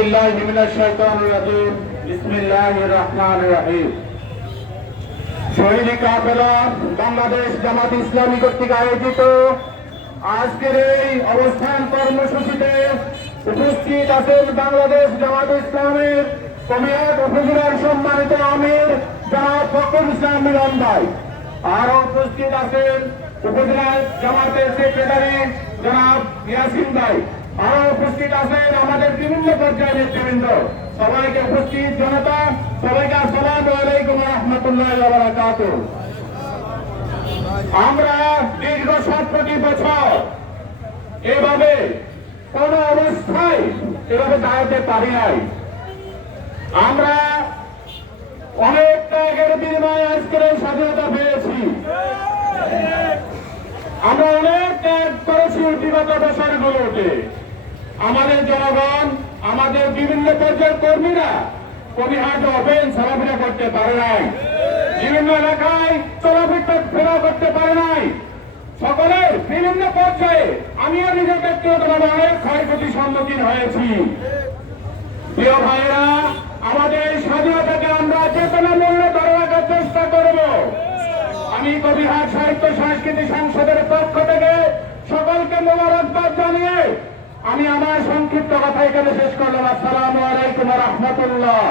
বিল্লাহি মিনাশ শাইতানির রাজিম। বিসমিল্লাহির রহমানির রহিম। শহীদ কাফেলা বাংলাদেশ জামাত ইসলামী কর্তৃক আয়োজিত আজকের এই অবস্থান কর্মসূচিতে উপস্থিত আছেন বাংলাদেশ জামাত ইসলামের কমিয়াট উপজেলার সম্মানিত আমির জনাব ফখরুল ইসলাম মিলন ভাই। আরো উপস্থিত আছেন উপজেলা জামাতের সেক্রেটারি জনাব ইয়াসিন ভাই। আরো উপস্থিত আছেন আমাদের বিভিন্ন পর্যায়ের নেতৃবৃন্দ। সবাইকে উপস্থিত জনতা, সবাইকে আসসালামু আলাইকুম ওয়া রাহমাতুল্লাহি ওয়া বারাকাতুহু। আমরা দীর্ঘ 70 বছর এভাবে কোন অবস্থায় এভাবে দাঁড়াতে পারি নাই। আমরা অনেক ত্যাগের বিনিময়ে আজকের স্বাধীনতা পেয়েছি। আমরা অনেক ত্যাগ করেছি বিগত বছরগুলোতে। আমাদের জনগণ, আমাদের বিভিন্ন পর্যায়ের কর্মীরা কবিহাট ওপেন চলাফেরা করতে পারে নাই, বিভিন্ন এলাকায় চলাফেরা করতে পারে নাই। সকলের বিভিন্ন পর্যায়ে আমিও নিজের ব্যক্তিগতভাবে অনেক ক্ষয়ক্ষতির সম্মুখীন হয়েছি। প্রিয় ভাইয়েরা, আমাদের স্বাধীনতাকে আমরা চেতনা মূল্যে ধরে রাখার চেষ্টা করব। আমি কবিহাট সাহিত্য সংস্কৃতি সংসদের পক্ষ থেকে সকলকে মোবারকবাদ জানিয়ে আমি আমার সংক্ষিপ্ত কথা এখানে শেষ করলাম। আসসালামু আলাইকুম ওয়া রাহমাতুল্লাহ।